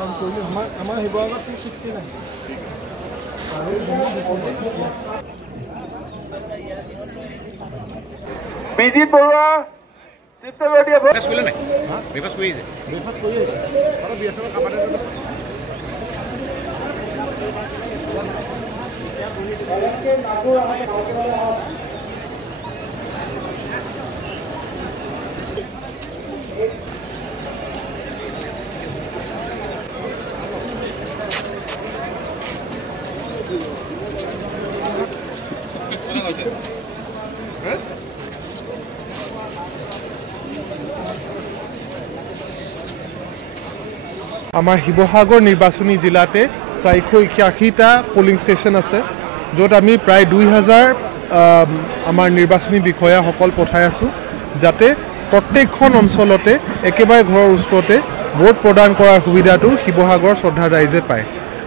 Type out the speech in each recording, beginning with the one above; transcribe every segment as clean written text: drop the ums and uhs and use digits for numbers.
count কৰিলোঁ আমাৰ শিৱসাগৰত 269 বিজিত বৰুৱা শিৱসাগৰ ব্ৰেকফাষ্ট কৰিলে নাই ব্ৰেকফাষ্ট কৰি আহিছে ব্ৰেকফাষ্ট কৰি আহিছে আৰু বিএছএফৰ কামাণ্ডাৰ আমাৰ শিৱসাগৰ নিৰ্বাচনী জিলাতে 481টা পোলিং ষ্টেচন আছে য'ত আমি প্ৰায় 2000 আমাৰ নিৰ্বাচনী বিষয়াসকল পঠাই আছোঁ যাতে প্ৰত্যেকখন অঞ্চলতে একেবাৰে ঘৰৰ ওচৰতে ভোট প্ৰদান কৰাৰ সুবিধাটো শিৱসাগৰ শ্ৰদ্ধা ৰাইজে পায়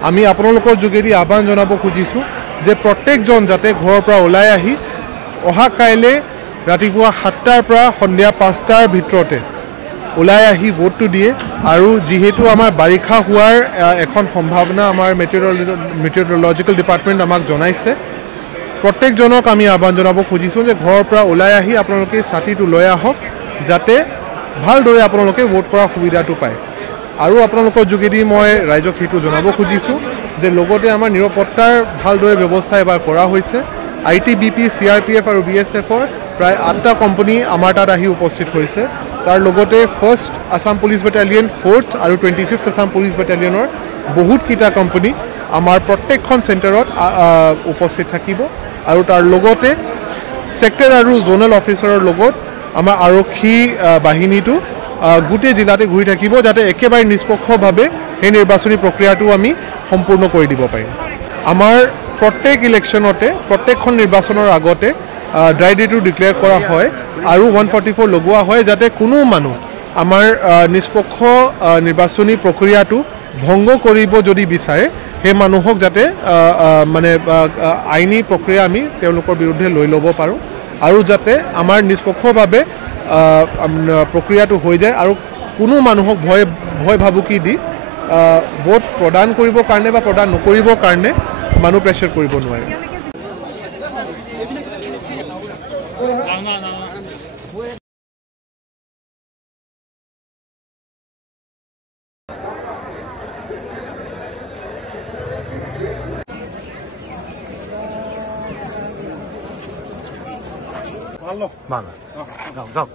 আমি আপোনালোকৰ যোগেদি আহ্বান জনাব খুজিছোঁ যে প্ৰত্যেকজন যাতে ঘৰৰ পৰা ওলাই আহি অহা কাইলৈ ৰাতিপুৱা 7টাৰ পৰা সন্ধিয়া 5টাৰ ভিতৰতে ওলাই আহি ভোটটো দিয়ে আৰু যেহেতু আমাৰ বাৰিষা হোৱাৰ এখন সম্ভাৱনা আমাৰ মেটেৰিয়লজিকেল ডিপাৰ্টমেণ্ট আমাক জনাইছে প্ৰত্যেকজনক আমি আহ্বান জনাব খুজিছোঁ যে ঘৰৰ পৰা ওলাই আহি আপোনালোকে ছাতিটো লৈ আহক যাতে ভালদৰে আপোনালোকে ভোট কৰাৰ সুবিধাটো পায় আৰু আপোনালোকৰ যোগেদি মই ৰাইজক সেইটো জনাব খুজিছোঁ যে লগতে আমাৰ নিৰাপত্তাৰ ভালদৰে ব্যৱস্থা এবাৰ কৰা হৈছে ITBP CRPF আৰু BSFৰ প্ৰায় 8টা কোম্পানী আমাৰ তাত আহি উপস্থিত হৈছে তাৰ লগতে 1st Assam police battalion 4th আৰু 25th আসাম পুলিচ বেটালিয়নৰ বহুতকেইটা কোম্পানী আমাৰ প্ৰত্যেকখন চেণ্টাৰত উপস্থিত থাকিব আৰু তাৰ লগতে সেক্টৰ আৰু জোনেল অফিচাৰৰ লগত আমাৰ আৰক্ষী বাহিনীটো গোটেই জিলাতে ঘূৰি থাকিব যাতে একেবাৰে নিষ্পক্ষভাৱে এই নিৰ্বাচনী প্ৰক্ৰিয়াটো আমি সম্পূৰ্ণ কৰি দিব পাৰিম আমাৰ প্ৰত্যেক ইলেকশ্যনতে প্ৰত্যেকখন নিৰ্বাচনৰ আগতে ড্ৰাই ডেটো ডিক্লেয়াৰ কৰা হয় আৰু 144 লগোৱা হয় যাতে কোনো মানুহ আমাৰ নিষ্পক্ষ নিৰ্বাচনী প্ৰক্ৰিয়াটো ভংগ কৰিব যদি বিচাৰে সেই মানুহক যাতে মানে আইনী প্ৰক্ৰিয়া আমি তেওঁলোকৰ বিৰুদ্ধে লৈ ল'ব পাৰোঁ আৰু যাতে আমাৰ নিষ্পক্ষভাৱে প্ৰক্ৰিয়াটো হৈ যায় আৰু কোনো মানুহক ভয় ভাবুকি দি ভোট প্ৰদান কৰিবৰ কাৰণে বা প্ৰদান নকৰিবৰ কাৰণে মানুহ প্ৰেছাৰ কৰিব নোৱাৰে ভাল যাওক